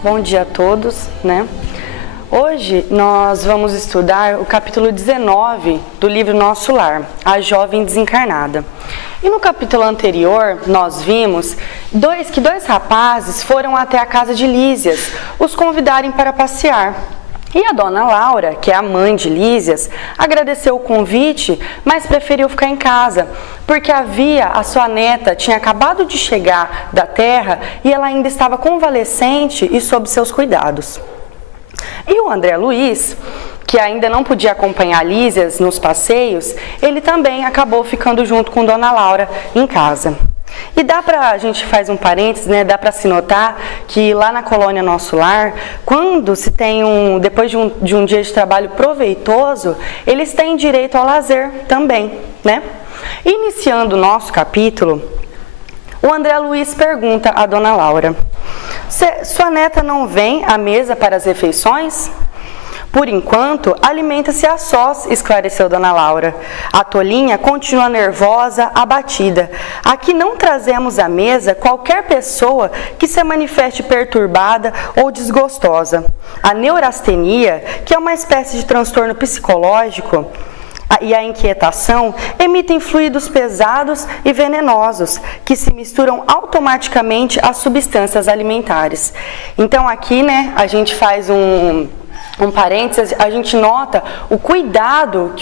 Bom dia a todos, Hoje nós vamos estudar o capítulo 19 do livro Nosso Lar, A Jovem Desencarnada. E no capítulo anterior nós vimos que dois rapazes foram até a casa de Lísias, os convidarem para passear. E a dona Laura, que é a mãe de Lísias, agradeceu o convite, mas preferiu ficar em casa, porque a sua neta tinha acabado de chegar da terra e ela ainda estava convalescente e sob seus cuidados. E o André Luiz, que ainda não podia acompanhar Lísias nos passeios, ele também acabou ficando junto com dona Laura em casa. E a gente faz um parênteses, dá para se notar que lá na colônia Nosso Lar, quando se tem depois de um dia de trabalho proveitoso, eles têm direito ao lazer também, Iniciando o nosso capítulo, o André Luiz pergunta à dona Laura: sua neta não vem à mesa para as refeições? Por enquanto, alimenta-se a sós, esclareceu dona Laura. A tolinha continua nervosa, abatida. Aqui não trazemos à mesa qualquer pessoa que se manifeste perturbada ou desgostosa. A neurastenia, que é uma espécie de transtorno psicológico, e a inquietação emitem fluidos pesados e venenosos que se misturam automaticamente às substâncias alimentares. Então aqui, a gente faz um parênteses, a gente nota o cuidado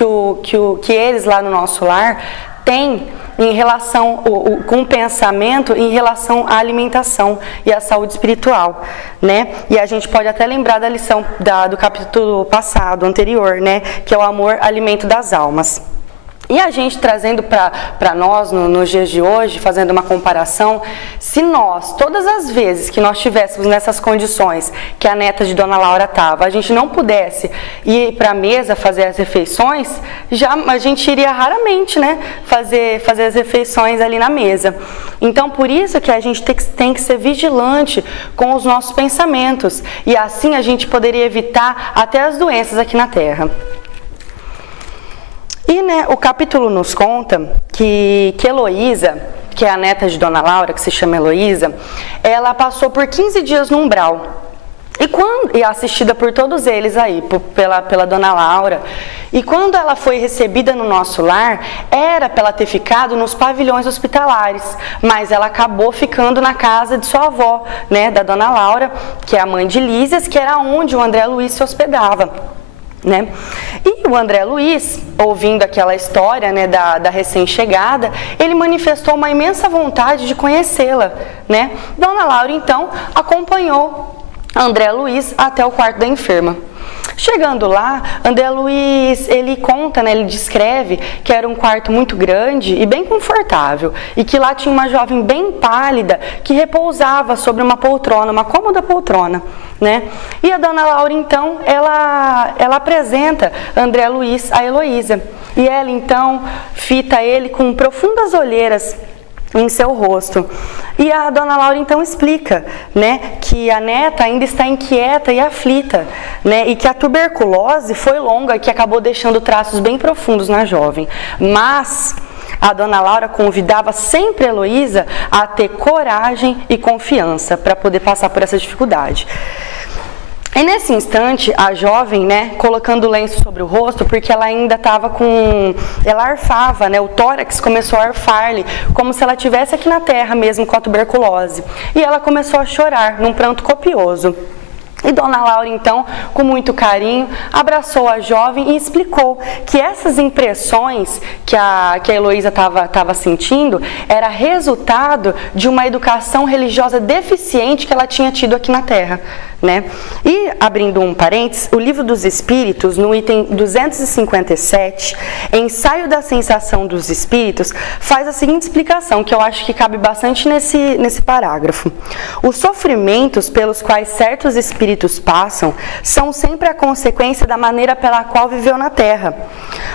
que eles lá no Nosso Lar têm em relação com o pensamento em relação à alimentação e à saúde espiritual, E a gente pode até lembrar da lição do capítulo passado, anterior, que é o amor, alimento das almas. E a gente trazendo para nós, nos dias de hoje, fazendo uma comparação, se nós, todas as vezes que nós estivéssemos nessas condições que a neta de dona Laura estava, a gente não pudesse ir para a mesa fazer as refeições, a gente iria raramente, fazer as refeições ali na mesa. Então, por isso que a gente tem que ser vigilante com os nossos pensamentos, e assim a gente poderia evitar até as doenças aqui na Terra. E o capítulo nos conta que Heloísa, que é a neta de dona Laura, que se chama Heloísa, ela passou por 15 dias no umbral. E assistida por todos eles aí, pela dona Laura. E quando ela foi recebida no Nosso Lar, era para ela ter ficado nos pavilhões hospitalares, mas ela acabou ficando na casa de sua avó, da dona Laura, que é a mãe de Lísias, que era onde o André Luiz se hospedava. E o André Luiz, ouvindo aquela história da recém-chegada, ele manifestou uma imensa vontade de conhecê-la. Dona Laura, então, acompanhou André Luiz até o quarto da enferma. Chegando lá, André Luiz, ele conta, ele descreve que era um quarto muito grande e bem confortável, e que lá tinha uma jovem bem pálida que repousava sobre uma poltrona, uma cômoda poltrona, E a dona Laura, então, ela apresenta André Luiz a Heloísa, e ela, então, fita ele com profundas olheiras em seu rosto. E a dona Laura então explica, que a neta ainda está inquieta e aflita, e que a tuberculose foi longa e que acabou deixando traços bem profundos na jovem. Mas a dona Laura convidava sempre a Heloísa a ter coragem e confiança para poder passar por essa dificuldade. E nesse instante, a jovem, colocando o lenço sobre o rosto, porque ela ainda estava ela arfava, o tórax começou a arfar-lhe, como se ela estivesse aqui na terra mesmo com a tuberculose. E ela começou a chorar, num pranto copioso. E dona Laura, então, com muito carinho, abraçou a jovem e explicou que essas impressões que a Heloísa estava sentindo era resultado de uma educação religiosa deficiente que ela tinha tido aqui na Terra. E, abrindo um parênteses, o Livro dos Espíritos, no item 257, Ensaio da Sensação dos Espíritos, faz a seguinte explicação, que eu acho que cabe bastante nesse parágrafo. Os sofrimentos pelos quais certos espíritos passam são sempre a consequência da maneira pela qual viveu na Terra.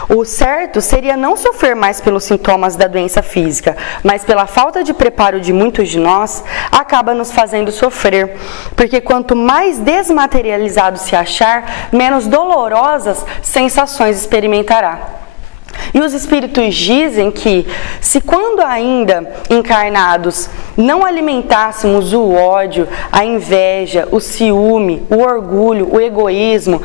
O certo seria não sofrer mais pelos sintomas da doença física, mas pela falta de preparo de muitos de nós, acaba nos fazendo sofrer, porque quanto mais desmaterializado se achar, menos dolorosas sensações experimentará. E os espíritos dizem que, se quando ainda encarnados não alimentássemos o ódio, a inveja, o ciúme, o orgulho, o egoísmo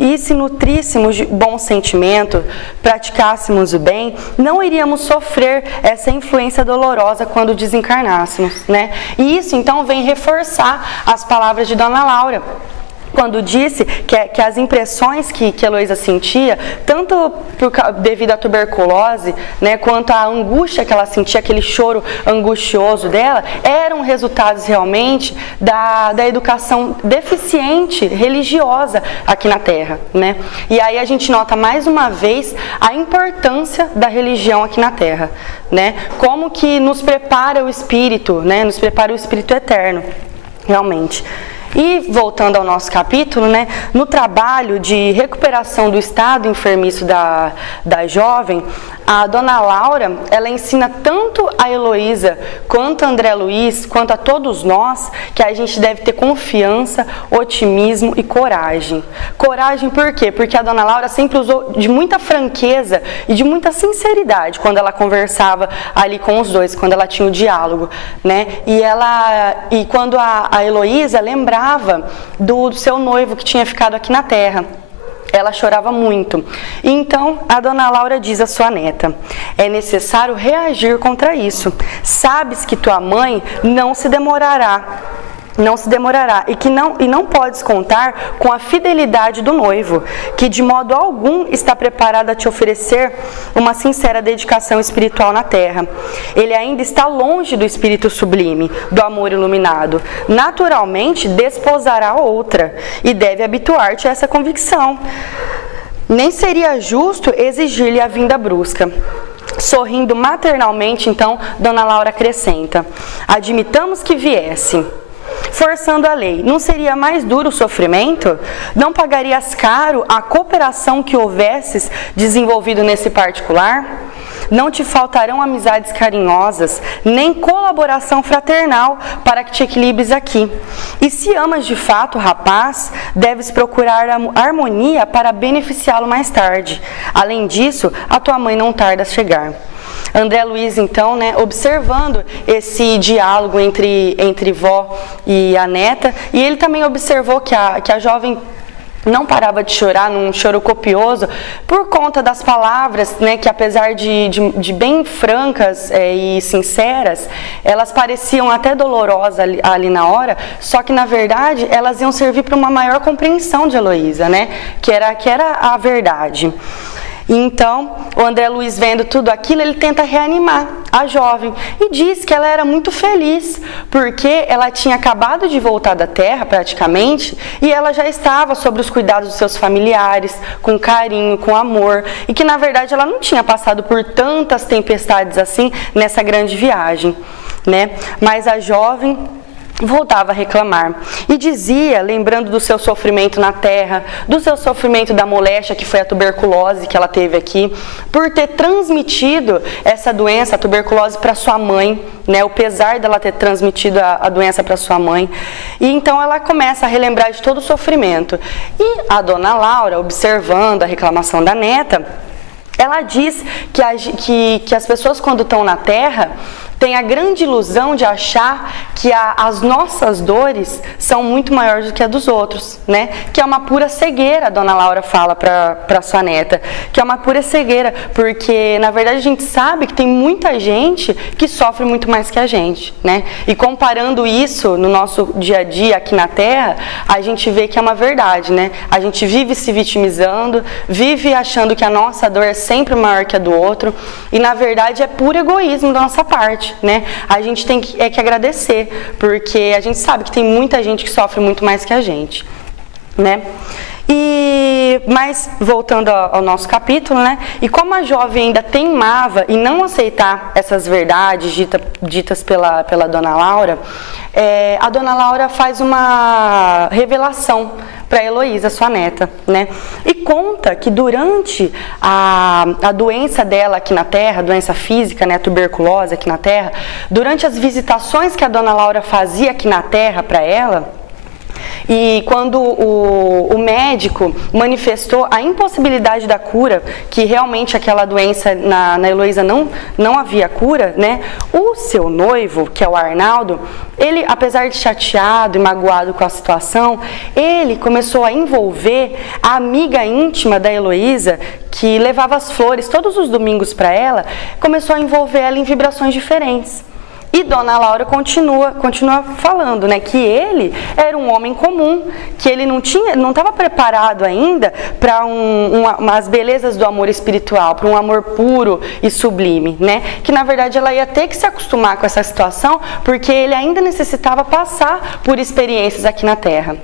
e se nutríssemos de bom sentimento, praticássemos o bem, não iríamos sofrer essa influência dolorosa quando desencarnássemos, né? E isso então vem reforçar as palavras de Dona Laura, quando disse que as impressões que Heloísa sentia, tanto devido à tuberculose, né, quanto à angústia que ela sentia, aquele choro angustioso dela, eram resultados realmente da educação deficiente religiosa aqui na Terra, né? E aí a gente nota mais uma vez a importância da religião aqui na Terra, né? Como que nos prepara o espírito, né? Nos prepara o espírito eterno, realmente. E voltando ao nosso capítulo, né, no trabalho de recuperação do estado enfermiço da jovem, a Dona Laura, ela ensina tanto a Heloísa, quanto a André Luiz, quanto a todos nós, que a gente deve ter confiança, otimismo e coragem. Coragem por quê? Porque a Dona Laura sempre usou de muita franqueza e de muita sinceridade quando ela conversava ali com os dois, quando ela tinha o diálogo, né? E quando a Heloísa lembrava do seu noivo que tinha ficado aqui na Terra, ela chorava muito. Então, a Dona Laura diz à sua neta: é necessário reagir contra isso. Sabes que tua mãe não se demorará e não podes contar com a fidelidade do noivo, que de modo algum está preparado a te oferecer uma sincera dedicação espiritual na terra. Ele ainda está longe do espírito sublime, do amor iluminado. Naturalmente desposará outra e deve habituar-te a essa convicção. Nem seria justo exigir-lhe a vinda brusca. Sorrindo maternalmente, então, Dona Laura acrescenta: admitamos que viesse. Forçando a lei, não seria mais duro o sofrimento? Não pagarias caro a cooperação que houvesses desenvolvido nesse particular? Não te faltarão amizades carinhosas, nem colaboração fraternal para que te equilibres aqui. E se amas de fato o rapaz, deves procurar a harmonia para beneficiá-lo mais tarde. Além disso, a tua mãe não tarda a chegar. André Luiz, então, né, observando esse diálogo entre vó e a neta, e ele também observou que a jovem não parava de chorar num choro copioso por conta das palavras, né, que apesar de bem francas e sinceras, elas pareciam até dolorosas ali na hora, só que na verdade elas iam servir para uma maior compreensão de Heloísa, né, que era a verdade. Então, o André Luiz, vendo tudo aquilo, ele tenta reanimar a jovem e diz que ela era muito feliz, porque ela tinha acabado de voltar da terra, praticamente, e ela já estava sob os cuidados dos seus familiares, com carinho, com amor, e que, na verdade, ela não tinha passado por tantas tempestades assim nessa grande viagem, né? Mas a jovem voltava a reclamar e dizia, lembrando do seu sofrimento na terra, do seu sofrimento da moléstia, que foi a tuberculose que ela teve aqui, por ter transmitido essa doença, a tuberculose, para sua mãe, né, o pesar dela ter transmitido a doença para sua mãe. E então ela começa a relembrar de todo o sofrimento. E a Dona Laura, observando a reclamação da neta, ela diz que as pessoas, quando estão na terra, tem a grande ilusão de achar que as nossas dores são muito maiores do que a dos outros, né? Que é uma pura cegueira, a Dona Laura fala para sua neta, que é uma pura cegueira, porque na verdade a gente sabe que tem muita gente que sofre muito mais que a gente, né? E comparando isso no nosso dia a dia aqui na Terra, a gente vê que é uma verdade, né? A gente vive se vitimizando, vive achando que a nossa dor é sempre maior que a do outro, e na verdade é puro egoísmo da nossa parte, né? A gente tem que agradecer, porque a gente sabe que tem muita gente que sofre muito mais que a gente, né? Mas voltando ao nosso capítulo, né? E como a jovem ainda teimava em não aceitar essas verdades ditas pela Dona Laura, a Dona Laura faz uma revelação para Heloísa, sua neta, né? E conta que durante a doença dela aqui na Terra, a doença física, né, a tuberculose aqui na Terra, durante as visitações que a Dona Laura fazia aqui na Terra para ela, E quando o médico manifestou a impossibilidade da cura, que realmente aquela doença na Heloísa não havia cura, né? O seu noivo, que é o Arnaldo, ele, apesar de chateado e magoado com a situação, ele começou a envolver a amiga íntima da Heloísa, que levava as flores todos os domingos para ela, começou a envolver ela em vibrações diferentes. E Dona Laura continua falando, né, que ele era um homem comum, que ele não estava preparado ainda para as belezas do amor espiritual, para um amor puro e sublime, né? Que na verdade ela ia ter que se acostumar com essa situação, porque ele ainda necessitava passar por experiências aqui na Terra.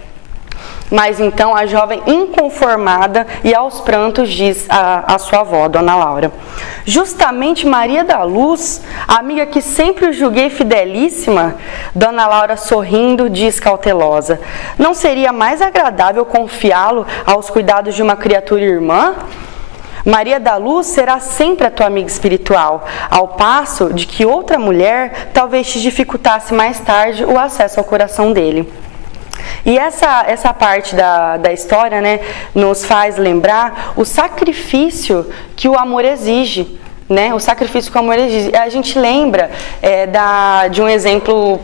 Mas então a jovem inconformada e aos prantos diz a sua avó, Dona Laura: justamente Maria da Luz, a amiga que sempre julguei fidelíssima. Dona Laura, sorrindo, diz cautelosa: não seria mais agradável confiá-lo aos cuidados de uma criatura irmã? Maria da Luz será sempre a tua amiga espiritual, ao passo de que outra mulher talvez te dificultasse mais tarde o acesso ao coração dele. E essa parte da história, né, nos faz lembrar o sacrifício que o amor exige, né? O sacrifício que o amor exige. A gente lembra de um exemplo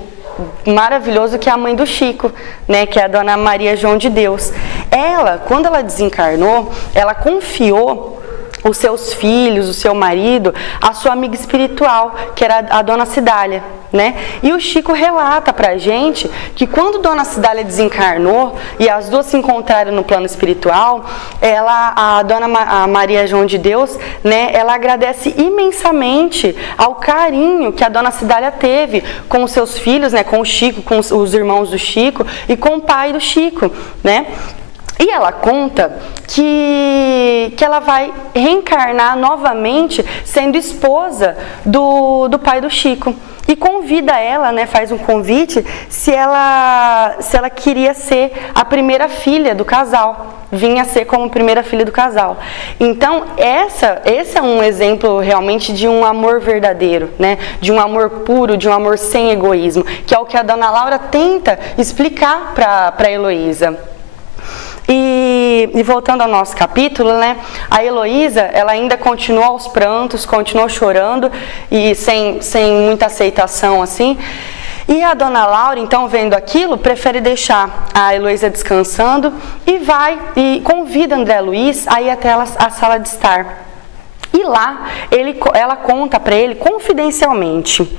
maravilhoso que é a mãe do Chico, né, que é a Dona Maria João de Deus. Ela, quando ela desencarnou, ela confiou os seus filhos, o seu marido, a sua amiga espiritual, que era a Dona Cidália, né? E o Chico relata pra gente que quando Dona Cidália desencarnou e as duas se encontraram no plano espiritual, a Maria João de Deus, né, ela agradece imensamente ao carinho que a Dona Cidália teve com os seus filhos, né, com o Chico, com os irmãos do Chico e com o pai do Chico, né? E ela conta que ela vai reencarnar novamente sendo esposa do pai do Chico. E convida ela, né, faz um convite, se ela queria ser a primeira filha do casal. Vinha ser como primeira filha do casal. Então, esse é um exemplo realmente de um amor verdadeiro, né? De um amor puro, de um amor sem egoísmo, que é o que a Dona Laura tenta explicar para Heloísa. E voltando ao nosso capítulo, né, a Heloísa, ela ainda continuou aos prantos, continuou chorando e sem muita aceitação, assim. E a Dona Laura, então, vendo aquilo, prefere deixar a Heloísa descansando e convida André Luiz a ir até a sala de estar. E lá, ela conta para ele confidencialmente: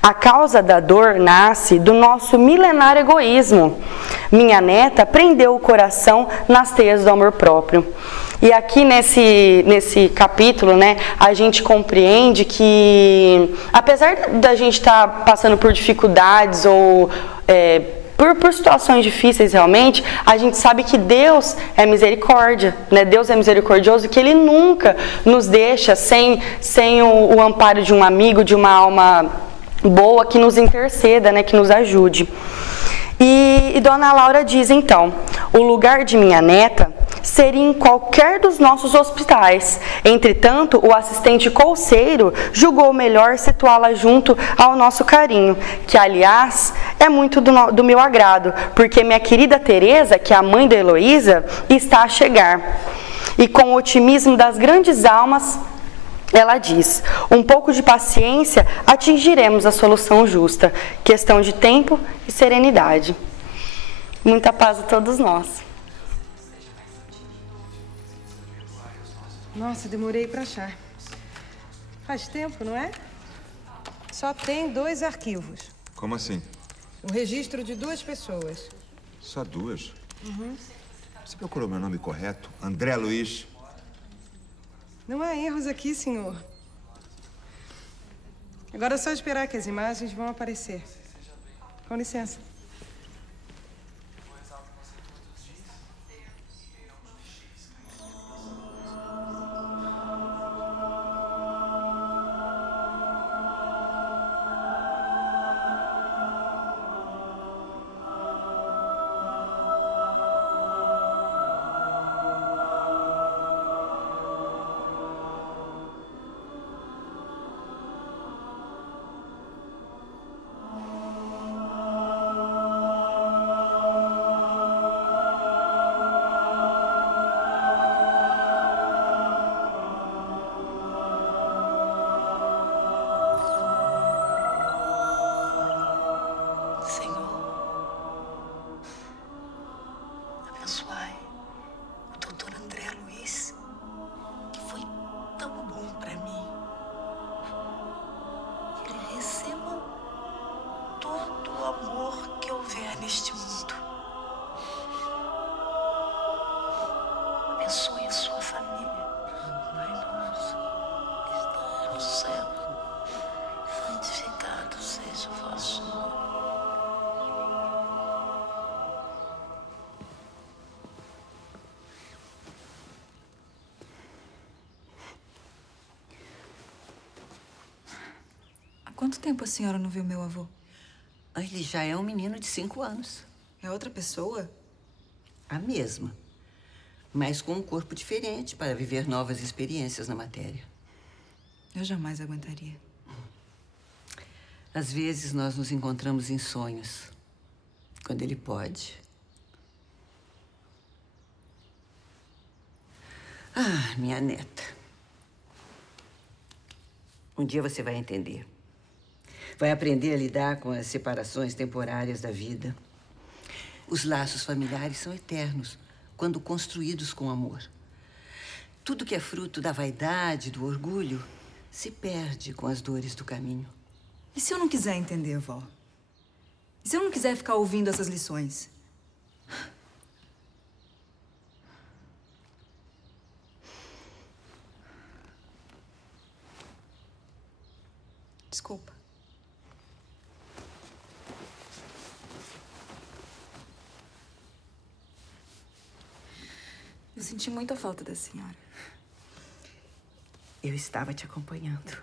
a causa da dor nasce do nosso milenar egoísmo. Minha neta prendeu o coração nas teias do amor próprio. E aqui nesse capítulo, né, a gente compreende que, apesar da gente estar passando por dificuldades ou por situações difíceis realmente, a gente sabe que Deus é misericórdia, né? Deus é misericordioso, que Ele nunca nos deixa sem o amparo de um amigo, de uma alma boa que nos interceda, né? Que nos ajude. E Dona Laura diz então: o lugar de minha neta seria em qualquer dos nossos hospitais. Entretanto, o assistente colseiro julgou melhor situá-la junto ao nosso carinho, que, aliás, é muito do meu agrado, porque minha querida Teresa, que é a mãe da Heloísa, está a chegar. E com o otimismo das grandes almas, ela diz: um pouco de paciência, atingiremos a solução justa. Questão de tempo e serenidade. Muita paz a todos nós. Nossa, demorei para achar. Faz tempo, não é? Só tem 2 arquivos. Como assim? Um registro de 2 pessoas. Só 2? Uhum. Você procurou meu nome correto? André Luiz? Não há erros aqui, senhor. Agora é só esperar que as imagens vão aparecer. Com licença. abençoe a sua família. Pai nosso, que está no céu, santificado seja o vosso nome. Há quanto tempo a senhora não viu meu avô? Ele já é um menino de 5 anos. É outra pessoa? A mesma, mas com um corpo diferente para viver novas experiências na matéria. Eu jamais aguentaria. Às vezes nós nos encontramos em sonhos, quando ele pode. Ah, minha neta. Um dia você vai entender. Vai aprender a lidar com as separações temporárias da vida. Os laços familiares são eternos, quando construídos com amor. Tudo que é fruto da vaidade, do orgulho, se perde com as dores do caminho. E se eu não quiser entender, vó? E se eu não quiser ficar ouvindo essas lições? Desculpa. Eu senti muita falta da senhora. Eu estava te acompanhando.